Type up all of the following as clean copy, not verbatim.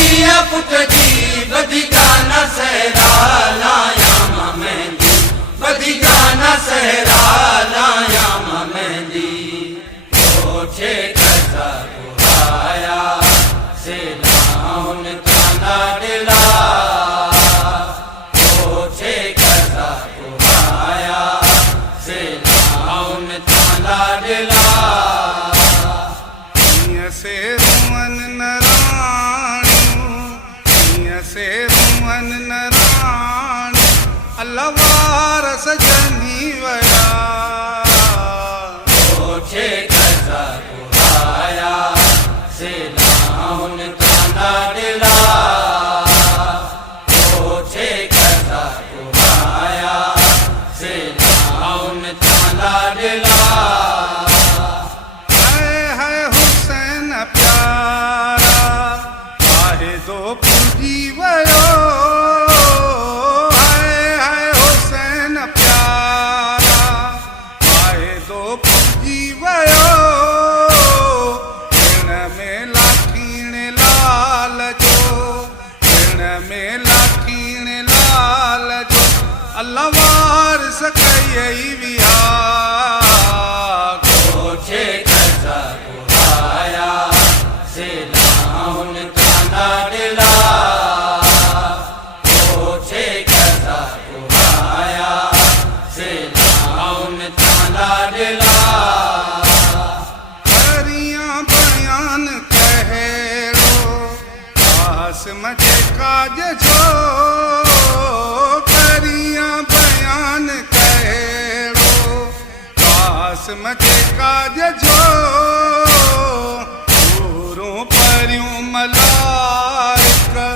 मेहंदी पुट जी वधिका न सहरा लाया मां मेहंदी वधिका न सहरा लाया मां मेहंदी ओछे कसा कुहाया से लाउन काना दिला ओछे कसा कुहाया से लाउन काना दिला से रुवन नराणियों से रुवन नराणी अलवार सजनी वया ओछे कसा कुहाया से लाउन काना दिला ओछे कसा कुहाया से लाउन काना दिला दो पूजी वयो हाय हुसैन प्यारा आए दो पूजी वयो ऋण में लाखीण लाल जो ऋण में लाखीण लाल जो अल्लाह वार सकई विया ओछे कसा कुहाया से लाउन काना दिला ओछे कसा कुहाया से लाउन काना दिला करियां बयान कहेड़ो पास मचे काज जो करियां बयान कहेड़ो पास मचे काज जो पूरूं परियूं मलाइका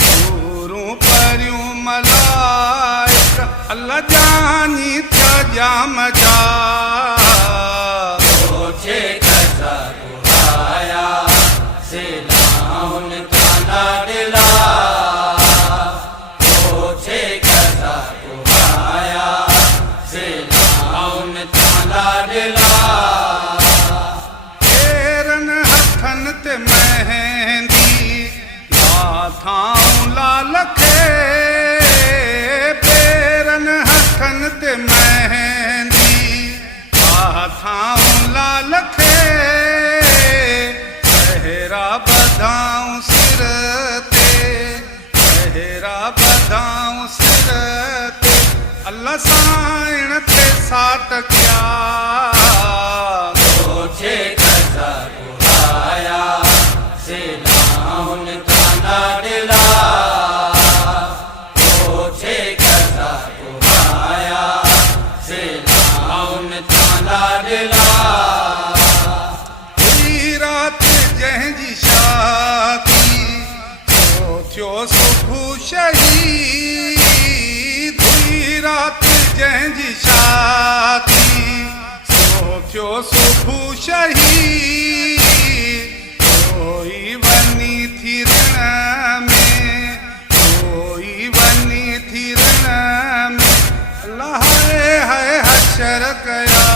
पूरूं परियूं मलाइका अल्लाह जानी था जाम जा ओछे कसा कुहाया से लाउन काना दिला ओछे कसा कुहाया से लाउन काना दिला हथन ते मेहंदी नाथाऊं लाल खे पेरन हथन ते मेहंदी नाथाऊं लाल खे सहरा बधाऊं सिर ते सहरा बधाऊं सिर ते अल्लाह साइण थे साट क्या ओछे कसा कुहाया से लाउन काना दिला ओछे कसा कुहाया से लाउन काना दिला रात जंहिंजी शादी थियो सुबुह शहीद रात जंहिंजी शादी थियो सुबुह शहीद कोई वनी थी रण में कोई वनी थी रण में अल्लाह है हशर कया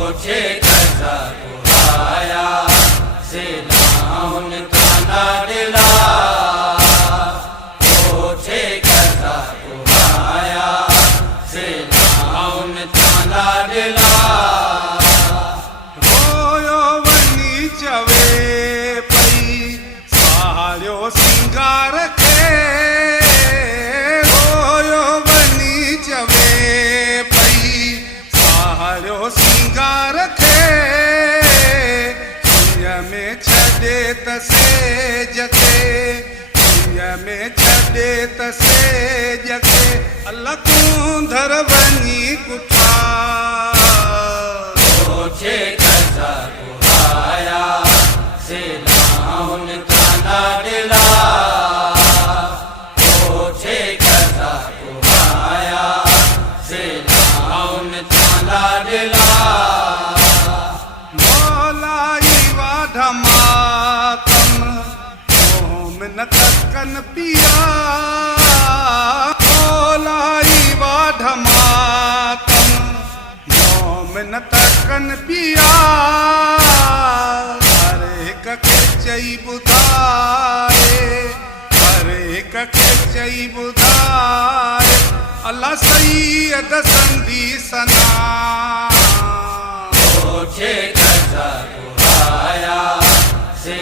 ओछे कसा कुहाया से लाउन काना दिला ओछे कसा कुहाया से लाउन काना दिला रोयो वनी चवे पई साड़ियो सिंगार खे रोयो वनी चवे पई साड़ियो सिंगार खे दुनिया में छॾे त सेज खे दुनिया में छॾे त सेज खे अल्लाह तूं धर वञी कुठा ओछे कसा कुहाया से लाउन काना दिला ओछे कसा कुहाया से लाउन काना दिला मौलाई वाढ मातम मोमिन तकन पिया मौलाई वाढ मातम मोमिन तकन पिया हर हिक खे चई ॿुधा चई ॿुधाए अल्लाह सैयद संधी सना ओछे कसा कुराया से